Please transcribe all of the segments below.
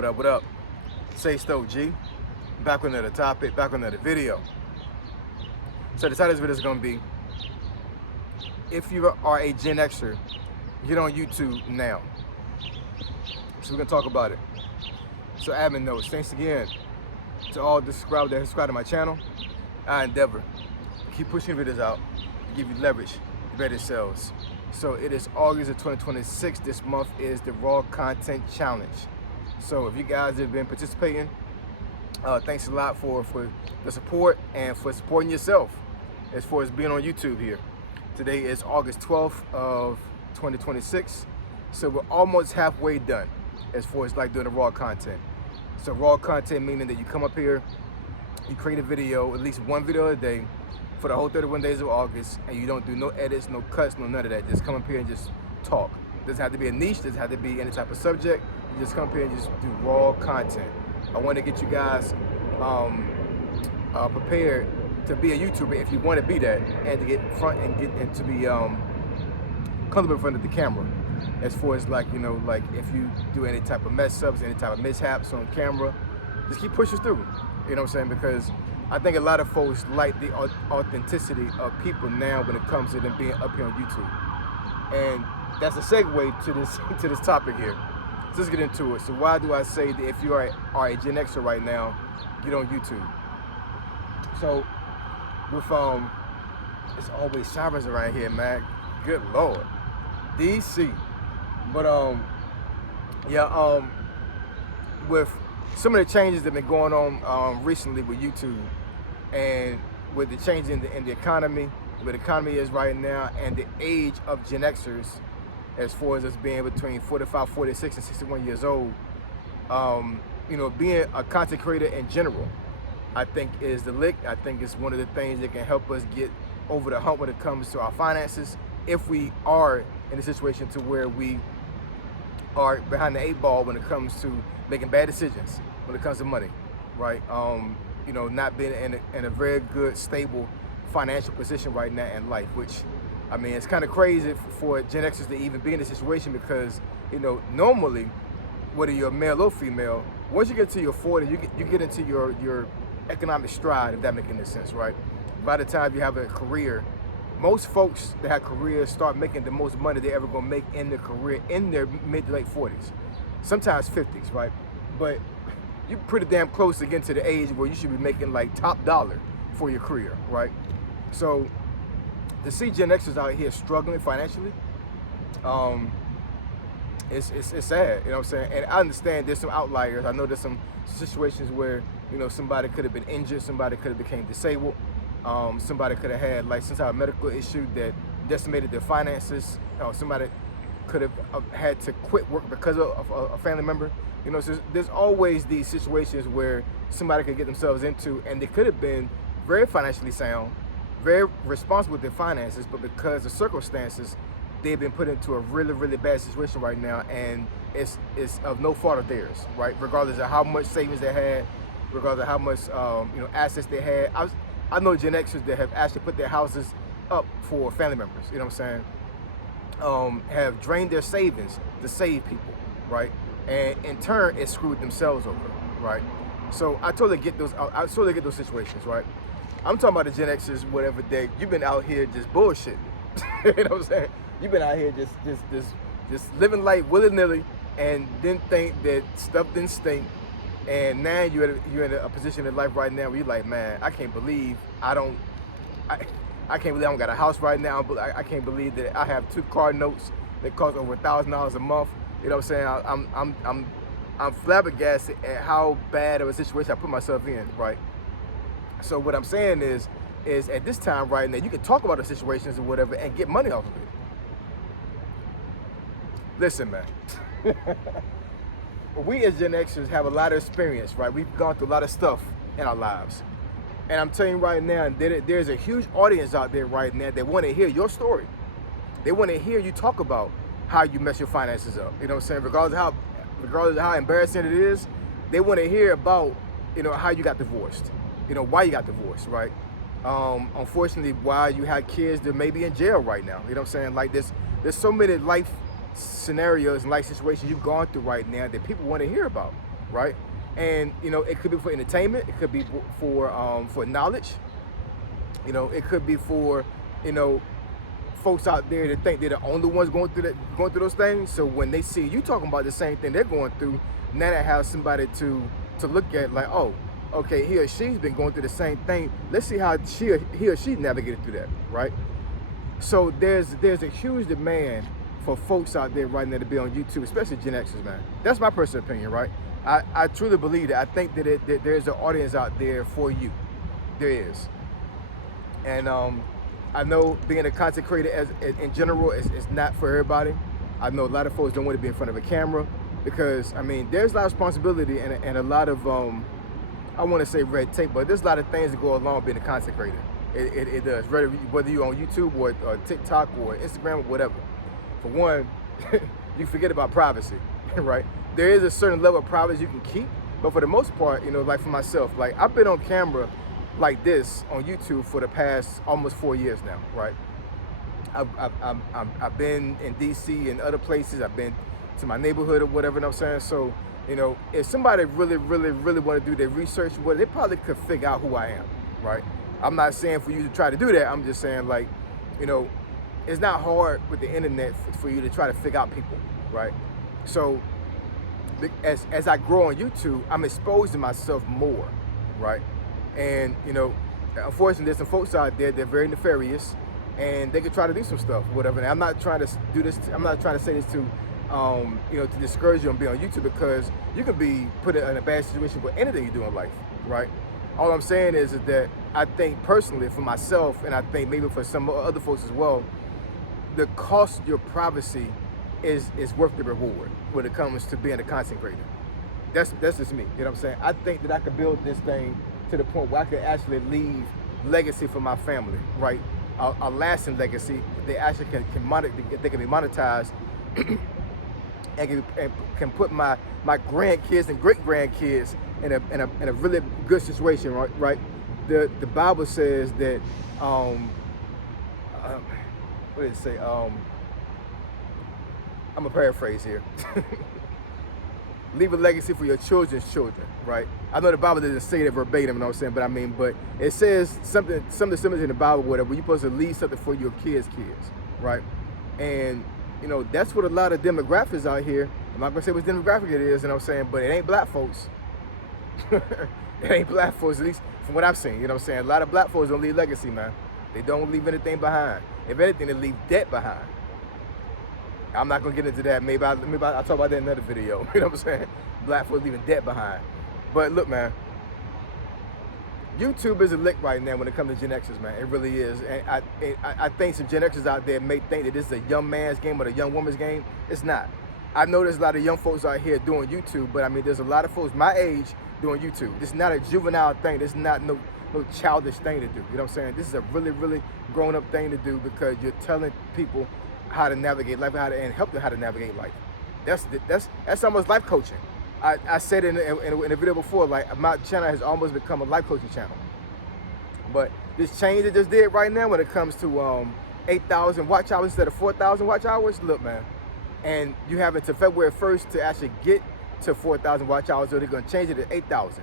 What up, what up? Say Stoke G. Back with another topic, back with another video. So the title of this video is going to be, if you are a Gen Xer, get on YouTube now. So we're going to talk about it. So admin notes, thanks again to all the subscribers that subscribe to my channel. I endeavor to keep pushing videos out to give you leverage, better sales. So it is August of 2026. This month is the Raw Content Challenge. So if you guys have been participating, thanks a lot for the support and for supporting yourself as far as being on YouTube here. Today is August 12th of 2026. So we're almost halfway done as far as like doing the raw content. So raw content meaning that you come up here, you create a video, at least one video a day for the whole 31 days of August, and you don't do no edits, no cuts, no none of that. Just come up here and just talk. Doesn't have to be a niche, doesn't have to be any type of subject. You just come up here and just do raw content. I want to get you guys prepared to be a YouTuber if you want to be that, and to get in front and to be comfortable in front of the camera. As far as like, you know, like if you do any type of mess ups, any type of mishaps on camera, just keep pushing through. You know what I'm saying? Because I think a lot of folks like the authenticity of people now when it comes to them being up here on YouTube. And that's a segue to this topic here. So let's get into it. So why do I say that if you are a Gen Xer right now, get on YouTube? So with it's always sirens around here, man. Good Lord. DC. But with some of the changes that have been going on recently with YouTube, and with the change in the economy, where the economy is right now, and the age of Gen Xers, as far as us being between 45, 46, and 61 years old, you know, being a content creator in general, I think is the lick. I think it's one of the things that can help us get over the hump when it comes to our finances, if we are in a situation to where we are behind the 8 ball when it comes to making bad decisions when it comes to money, right? You know, not being in a very good, stable financial position right now in life, which, I mean, it's kind of crazy for Gen Xers to even be in this situation, because, you know, normally, whether you're male or female, once you get to your 40s, you get into your economic stride, if that makes any sense, right? By the time you have a career, most folks that have careers start making the most money they ever gonna make in their career in their mid to late 40s, sometimes 50s, right? But you're pretty damn close to getting to the age where you should be making like top dollar for your career, right? So to see Gen Xers out here struggling financially, it's sad, you know what I'm saying? And I understand there's some outliers. I know there's some situations where, you know, somebody could have been injured, somebody could have became disabled, somebody could have had like some type of medical issue that decimated their finances, somebody could have had to quit work because of a family member. You know, so there's always these situations where somebody could get themselves into, and they could have been very financially sound, very responsible with their finances, but because of circumstances, they've been put into a really, really bad situation right now, and it's of no fault of theirs, right? Regardless of how much savings they had, regardless of how much you know, assets they had. I know Gen Xers that have actually put their houses up for family members, you know what I'm saying? Have drained their savings to save people, right? And in turn, it screwed themselves over, right? So I totally get those situations, right? I'm talking about the Gen Xers, whatever day you've been out here just bullshitting. You know what I'm saying? You've been out here just living life willy-nilly, and didn't think that stuff didn't stink. And now you're in a position in life right now where you're like, man, I can't believe I can't believe I don't got a house right now. I can't believe that I have 2 car notes that cost over $1,000 a month. You know what I'm saying? I'm flabbergasted at how bad of a situation I put myself in, right? So what I'm saying is at this time right now, you can talk about the situations or whatever and get money off of it. Listen, man. We as Gen Xers have a lot of experience, right? We've gone through a lot of stuff in our lives. And I'm telling you right now, there's a huge audience out there right now that want to hear your story. They want to hear you talk about how you mess your finances up. You know what I'm saying? Regardless of how embarrassing it is, they want to hear about, you know, how you got divorced. You know, why you got divorced, right? Unfortunately, why you had kids that may be in jail right now. You know what I'm saying? Like there's so many life scenarios and life situations you've gone through right now that people want to hear about. right? And you know, it could be for entertainment, it could be for knowledge, you know, it could be for, you know, folks out there that think they're the only ones going through those things. So when they see you talking about the same thing they're going through, now they have somebody to look at, like, oh, okay, he or she's been going through the same thing. Let's see how he or she navigated through that, right? So there's a huge demand for folks out there right now to be on YouTube, especially Gen Xers, man. That's my personal opinion, right? I truly believe that. I think that there's an audience out there for you. There is. And I know being a content creator in general is not for everybody. I know a lot of folks don't want to be in front of a camera because, I mean, there's a lot of responsibility and a lot of, I want to say red tape, but there's a lot of things that go along with being a content creator. It does, whether you're on YouTube or TikTok or Instagram or whatever. For one, you forget about privacy, right? There is a certain level of privacy you can keep, but for the most part, you know, like for myself, like I've been on camera like this on YouTube for the past almost 4 years now, right? I've been in DC and other places. I've been to my neighborhood or whatever, you know what I'm saying? So, you know, if somebody really want to do their research, well, they probably could figure out who I am, right? I'm not saying for you to try to do that. I'm just saying, like, you know, it's not hard with the internet for you to try to figure out people, right? So as I grow on YouTube, I'm exposing myself more, right? And, you know, unfortunately, there's some folks out there that are very nefarious and they could try to do some stuff, whatever. And I'm not trying to do this, I'm not trying to say this to, you know, to discourage you on being on YouTube, because you could be put in a bad situation with anything you do in life, right? All I'm saying is that I think personally for myself, and I think maybe for some other folks as well, the cost of your privacy is worth the reward when it comes to being a content creator. That's just me, you know what I'm saying? I think that I could build this thing to the point where I could actually leave legacy for my family, right? A lasting legacy. They actually can be monetized and can put my grandkids and great grandkids in a really good situation, right? The Bible says that what did it say? I'm gonna paraphrase here. Leave a legacy for your children's children, right? I know the Bible doesn't say that verbatim, you know what I'm saying, but I mean, but it says something similar in the Bible, whatever. You're supposed to leave something for your kids, right? And you know, that's what a lot of demographics out here. I'm not gonna say what demographic it is, you know what I'm saying, but it ain't black folks. It ain't black folks, at least from what I've seen, you know what I'm saying. A lot of black folks don't leave legacy, man. They don't leave anything behind. If anything, they leave debt behind. I'm not gonna get into that. Maybe I'll talk about that in another video. You know what I'm saying? Black folks leaving debt behind. But look, man, YouTube is a lick right now when it comes to Gen Xers, man. It really is. And I think some Gen Xers out there may think that this is a young man's game or a young woman's game. It's not. I know there's a lot of young folks out here doing YouTube, but I mean, there's a lot of folks my age doing YouTube. This is not a juvenile thing. This is not no childish thing to do. You know what I'm saying? This is a really grown up thing to do, because you're telling people how to navigate life and help them how to navigate life. That's almost life coaching. I said in a video before, like, my channel has almost become a life coaching channel. But this change it just did right now when it comes to 8,000 watch hours instead of 4,000 watch hours, look, man, and you have until February 1st to actually get to 4,000 watch hours, or they're gonna change it to 8,000.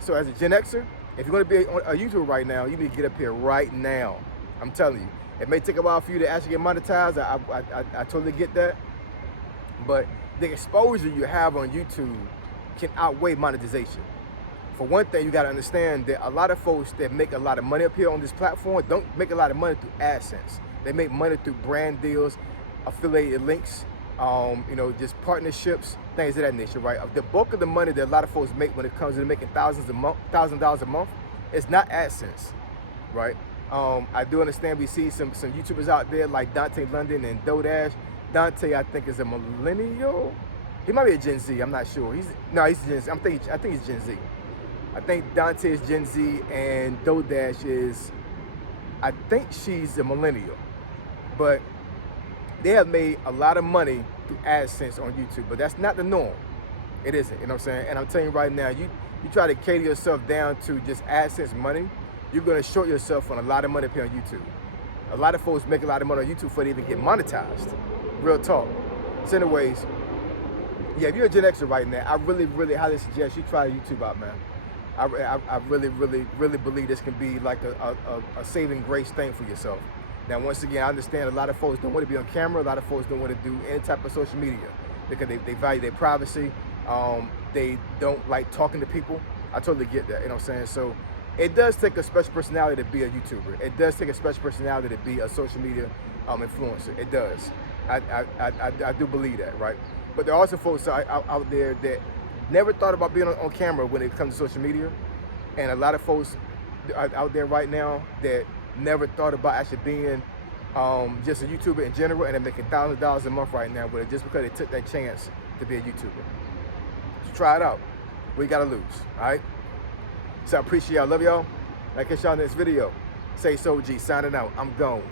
So as a Gen Xer, if you're gonna be on a YouTuber right now, you need to get up here right now. I'm telling you. It may take a while for you to actually get monetized. I totally get that. But the exposure you have on YouTube can outweigh monetization. For one thing, you gotta understand that a lot of folks that make a lot of money up here on this platform don't make a lot of money through AdSense. They make money through brand deals, affiliated links, you know, just partnerships, things of that nature, right? The bulk of the money that a lot of folks make when it comes to making $1,000 a month is not AdSense, right? I do understand we see some YouTubers out there like Dante London and Dodash. Dante, I think, is a millennial. He might be a Gen Z. I'm not sure. He's Gen Z. I think he's Gen Z. I think Dante is Gen Z and Dodash is, I think she's a millennial. But they have made a lot of money through AdSense on YouTube, but that's not the norm. It isn't. You know what I'm saying? And I'm telling you right now, you try to cater yourself down to just AdSense money, you're gonna short yourself on a lot of money pay on YouTube. A lot of folks make a lot of money on YouTube before they even get monetized. Real talk. So anyways, Yeah, if you're a Gen Xer right now, I really highly suggest you try YouTube out, man. I really believe this can be like a saving grace thing for yourself. Now, once again, I understand a lot of folks don't want to be on camera. A lot of folks don't want to do any type of social media because they value their privacy. They don't like talking to people. I totally get that, you know what I'm saying? So it does take a special personality to be a YouTuber. It does take a special personality to be a social media influencer. It does. I do believe that, right? But there are also folks out there that never thought about being on camera when it comes to social media. And a lot of folks out there right now that never thought about actually being just a YouTuber in general, and they're making thousands of dollars a month right now with it just because they took that chance to be a YouTuber. So try it out. What you gotta lose, all right? So I appreciate y'all. Love y'all. Like, catch y'all in this video. Say so, G. Signing out. I'm gone.